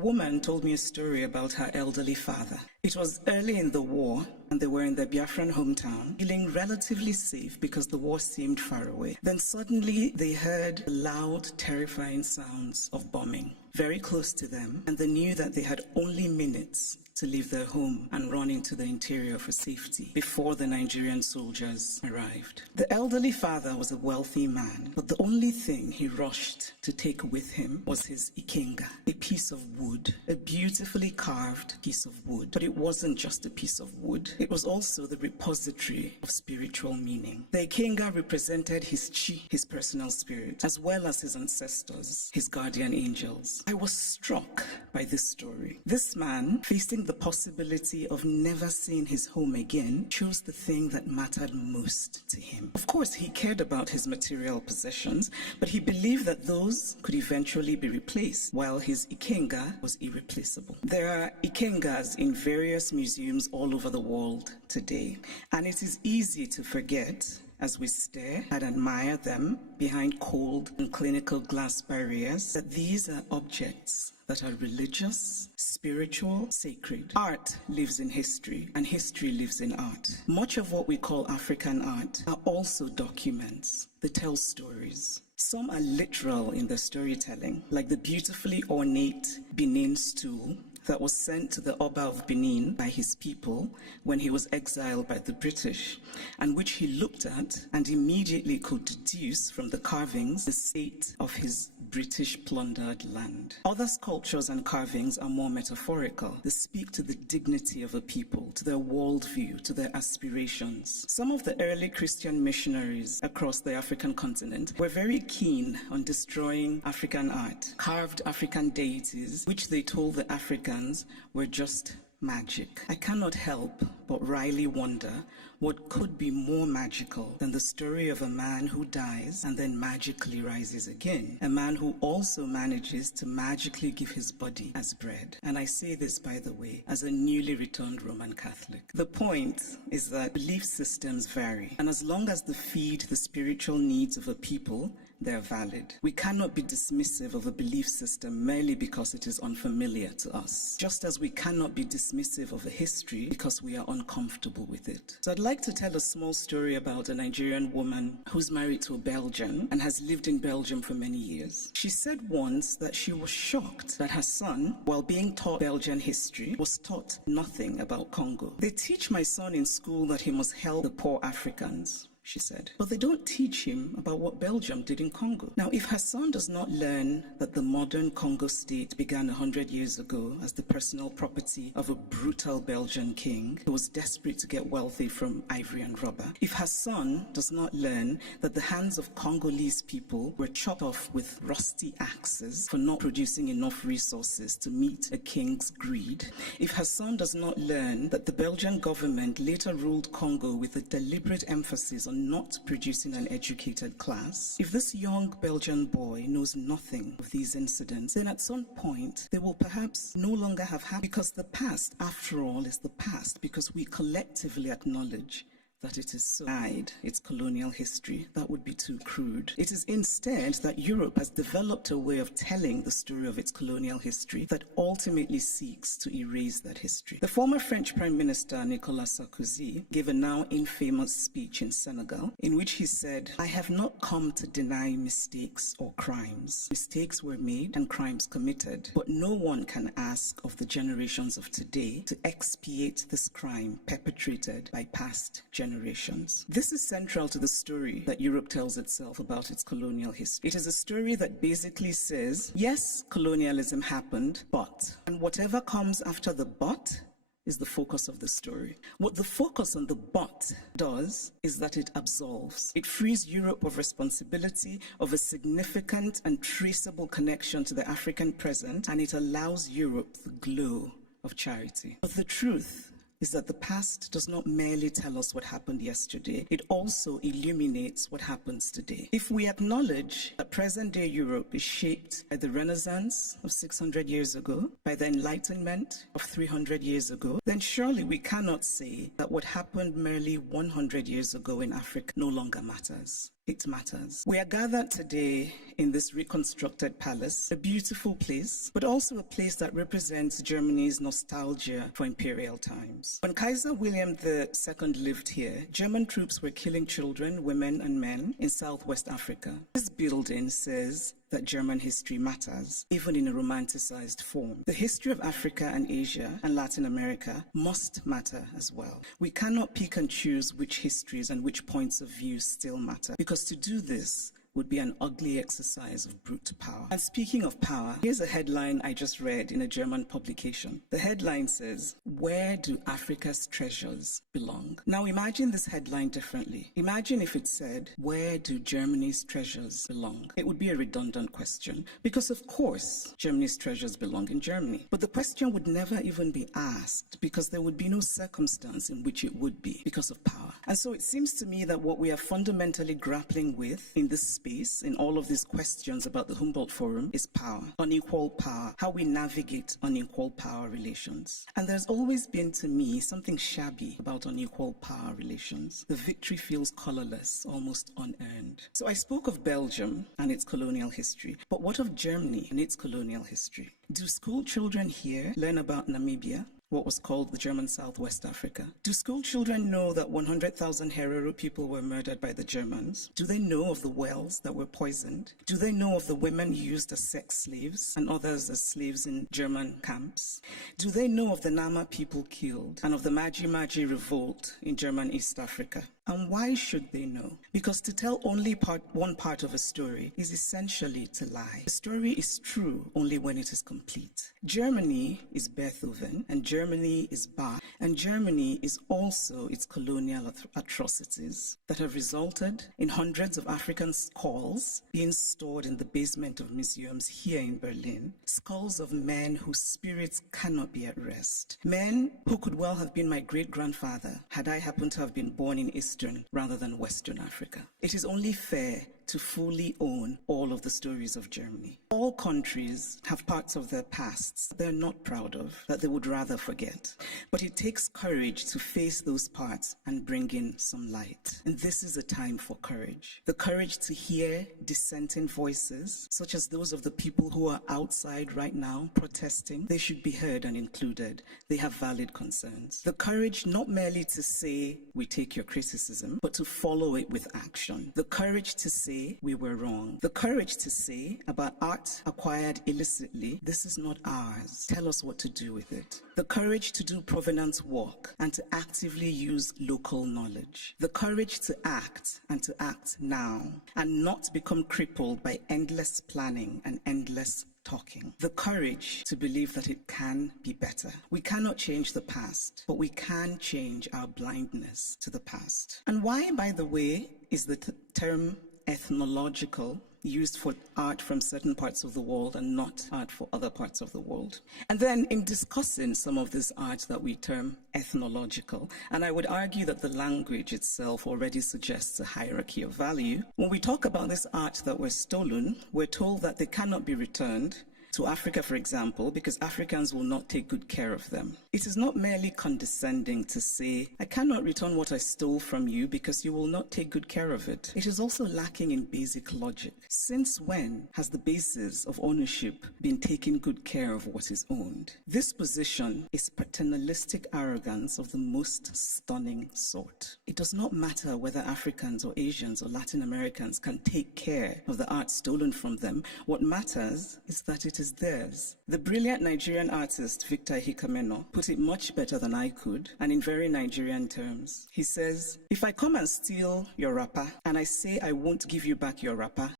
woman told me a story about her elderly father. It was early in the war, and they were in their Biafran hometown, feeling relatively safe because the war seemed far away. Then suddenly they heard loud, terrifying sounds of bombing very close to them, and they knew that they had only minutes to leave their home and run into the interior for safety before the Nigerian soldiers arrived. The elderly father was a wealthy man, but the only thing he rushed to take with him was his ikenga, a piece of wood, a beautifully carved piece of wood. But it wasn't just a piece of wood, it was also the repository of spiritual meaning. The ikenga represented his chi, his personal spirit, as well as his ancestors, his guardian angels. I was struck by this story. This man, facing the possibility of never seeing his home again, chose the thing that mattered most to him. Of course, he cared about his material possessions, but he believed that those could eventually be replaced, while his ikenga was irreplaceable. There are ikengas in various museums all over the world today, and it is easy to forget as we stare and admire them behind cold and clinical glass barriers that these are objects that are religious, spiritual, sacred. Art lives in history, and history lives in art. Much of what we call African art are also documents. They tell stories. Some are literal in their storytelling, like the beautifully ornate Benin stool that was sent to the Oba of Benin by his people when he was exiled by the British, and which he looked at and immediately could deduce from the carvings the state of his British plundered land. Other sculptures and carvings are more metaphorical. They speak to the dignity of a people, to their worldview, to their aspirations. Some of the early Christian missionaries across the African continent were very keen on destroying African art, carved African deities, which they told the Africans were just magic. I cannot help but wryly wonder what could be more magical than the story of a man who dies and then magically rises again. A man who also manages to magically give his body as bread. And I say this, by the way, as a newly returned Roman Catholic. The point is that belief systems vary, and as long as they feed the spiritual needs of a people, they're valid. We cannot be dismissive of a belief system merely because it is unfamiliar to us, just as we cannot be dismissive of a history because we are uncomfortable with it. So I'd like to tell a small story about a Nigerian woman who's married to a Belgian and has lived in Belgium for many years. She said once that she was shocked that her son, while being taught Belgian history, was taught nothing about Congo. They teach my son in school that he must help the poor Africans, she said, but they don't teach him about what Belgium did in Congo. Now, if her son does not learn that the modern Congo state began 100 years ago as the personal property of a brutal Belgian king who was desperate to get wealthy from ivory and rubber, if her son does not learn that the hands of Congolese people were chopped off with rusty axes for not producing enough resources to meet a king's greed, if her son does not learn that the Belgian government later ruled Congo with a deliberate emphasis on not producing an educated class, if this young Belgian boy knows nothing of these incidents, then at some point they will perhaps no longer have happened, because the past, after all, is the past, because we collectively acknowledge that it is so. Its colonial history. That would be too crude. It is instead that Europe has developed a way of telling the story of its colonial history that ultimately seeks to erase that history. The former French Prime Minister Nicolas Sarkozy gave a now infamous speech in Senegal in which he said, "I have not come to deny mistakes or crimes. Mistakes were made and crimes committed, but no one can ask of the generations of today to expiate this crime perpetrated by past generations." This is central to the story that Europe tells itself about its colonial history. It is a story that basically says, yes, colonialism happened, but, and whatever comes after the but is the focus of the story. What the focus on the but does is that it absolves. It frees Europe of responsibility of a significant and traceable connection to the African present, and it allows Europe the glow of charity. But the truth is that the past does not merely tell us what happened yesterday, it also illuminates what happens today. If we acknowledge that present-day Europe is shaped by the Renaissance of 600 years ago, by the Enlightenment of 300 years ago, then surely we cannot say that what happened merely 100 years ago in Africa no longer matters. it matters. We are gathered today in this reconstructed palace, a beautiful place, but also a place that represents Germany's nostalgia for imperial times. When Kaiser William II lived here, German troops were killing children, women, and men in Southwest Africa. This building says that German history matters, even in a romanticized form. The history of Africa and Asia and Latin America must matter as well. We cannot pick and choose which histories and which points of view still matter, because to do this would be an ugly exercise of brute power. And speaking of power, here's a headline I just read in a German publication. The headline says, "Where do Africa's treasures belong?" Now imagine this headline differently. Imagine if it said, "Where do Germany's treasures belong?" It would be a redundant question, because of course Germany's treasures belong in Germany. But the question would never even be asked, because there would be no circumstance in which it would be, because of power. And so it seems to me that what we are fundamentally grappling with in this space, in all of these questions about the Humboldt Forum, is power, unequal power, how we navigate unequal power relations. And there's always been, to me, something shabby about unequal power relations. The victory feels colorless, almost unearned. So I spoke of Belgium and its colonial history, but what of Germany and its colonial history? Do school children here learn about Namibia, what was called the German Southwest Africa? Do school children know that 100,000 Herero people were murdered by the Germans? Do they know of the wells that were poisoned? Do they know of the women used as sex slaves and others as slaves in German camps? Do they know of the Nama people killed and of the Majimajirevolt in German East Africa? And why should they know? Because to tell only one part of a story is essentially to lie. The story is true only when it is complete. Germany is Beethoven, and Germany is Bach, and Germany is also its colonial atrocities that have resulted in hundreds of African skulls being stored in the basement of museums here in Berlin. Skulls of men whose spirits cannot be at rest. Men who could well have been my great-grandfather had I happened to have been born in Eastern rather than Western Africa. It is only fair to fully own all of the stories of Germany. All countries have parts of their pasts they're not proud of, that they would rather forget. But it takes courage to face those parts and bring in some light. And this is a time for courage. The courage to hear dissenting voices, such as those of the people who are outside right now protesting. They should be heard and included. They have valid concerns. The courage not merely to say, "We take your criticism," but to follow it with action. The courage to say, "We were wrong." The courage to say about art acquired illicitly, "This is not ours. Tell us what to do with it." The courage to do provenance work and to actively use local knowledge. The courage to act and to act now and not become crippled by endless planning and endless talking. The courage to believe that it can be better. We cannot change the past, but we can change our blindness to the past. And why, by the way, is the term ethnological used for art from certain parts of the world and not art for other parts of the world? And then in discussing some of this art that we term ethnological, and I would argue that the language itself already suggests a hierarchy of value. When we talk about this art that were stolen, we're told that they cannot be returned to Africa, for example, because Africans will not take good care of them. It is not merely condescending to say, "I cannot return what I stole from you because you will not take good care of it." It is also lacking in basic logic. Since when has the basis of ownership been taking good care of what is owned? This position is paternalistic arrogance of the most stunning sort. It does not matter whether Africans or Asians or Latin Americans can take care of the art stolen from them. What matters is that it is theirs. The brilliant Nigerian artist Victor Hikameno put it much better than I could, and in very Nigerian terms. He says, "If I come and steal your wrapper and I say I won't give you back your wrapper,